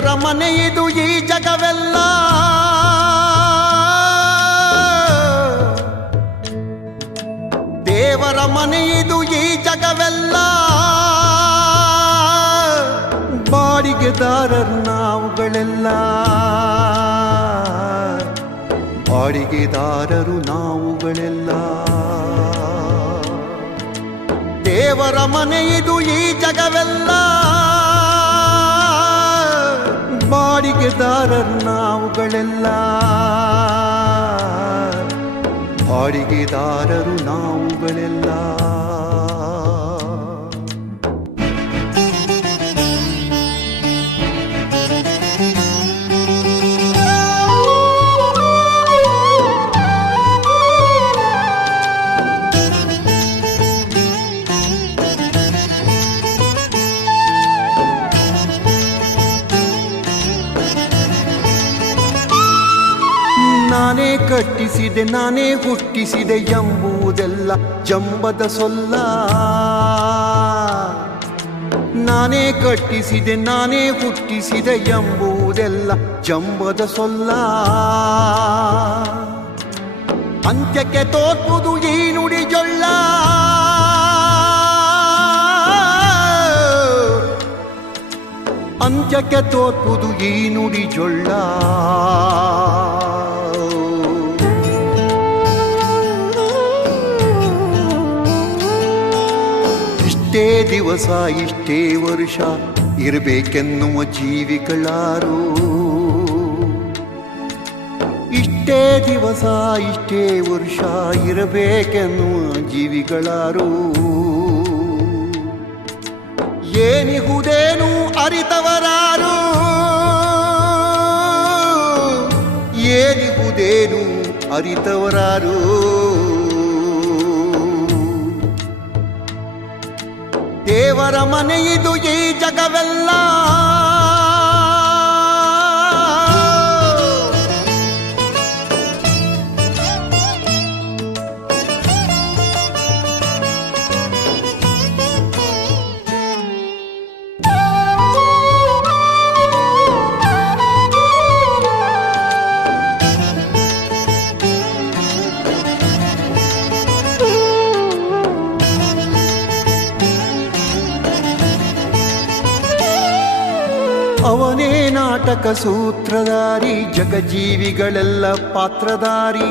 ದೇವರ ಮನೆಯಿದು ಈ ಜಗವೆಲ್ಲ. ದೇವರ ಮನೆ ಇದು ಈ ಜಗವೆಲ್ಲ. ಬಾಡಿಗೆದಾರರು ನಾವುಗಳೆಲ್ಲ. ಬಾಡಿಗೆದಾರರು ನಾವುಗಳೆಲ್ಲ. ದೇವರ ಮನೆ ಇದು ಈ ಜಗವೆಲ್ಲ. ಬಾಡಿಗೆದಾರರು ನಾವುಗಳೆಲ್ಲ. ಬಾಡಿಗೆದಾರರು ನಾವುಗಳೆಲ್ಲ. ಕಟ್ಟಿಸಿದೆ, ನಾನೇ ಹುಟ್ಟಿಸಿದೆ ಎಂಬುದೆಲ್ಲ ಜಂಬದ ಸೊಲ್ಲ. ನಾನೇ ಕಟ್ಟಿಸಿದೆ, ನಾನೇ ಹುಟ್ಟಿಸಿದೆ ಎಂಬುದೆಲ್ಲ ಜಂಬದ ಸೊಲ್ಲ. ಅಂತ್ಯಕ್ಕೆ ತೋರ್ಪುದು ಈ ನುಡಿ ಜೊಳ್ಳ. ಅಂತ್ಯಕ್ಕೆ ತೋರ್ಪುದು ಈ ನುಡಿ ಜೊಳ್ಳ. ಇಷ್ಟೇ ದಿವಸ, ಇಷ್ಟೇ ವರ್ಷ ಇರಬೇಕೆನ್ನುವ ಜೀವಿಗಳಾರು. ಇಷ್ಟೇ ದಿವಸ, ಇಷ್ಟೇ ವರ್ಷ ಇರಬೇಕೆನ್ನುವ ಜೀವಿಗಳಾರು. ಏನಿಹುದೇನು ಅರಿತವರಾರು. ಏನಿಹುದೇನು ಅರಿತವರಾರು. ದೇವರ ಮನೆ ಇದು ಈ ಜಗವೆಲ್ಲ. ಅವನೇ ನಾಟಕ ಸೂತ್ರಧಾರಿ ಜಗಜೀವಿಗಳೆಲ್ಲ ಪಾತ್ರಧಾರಿ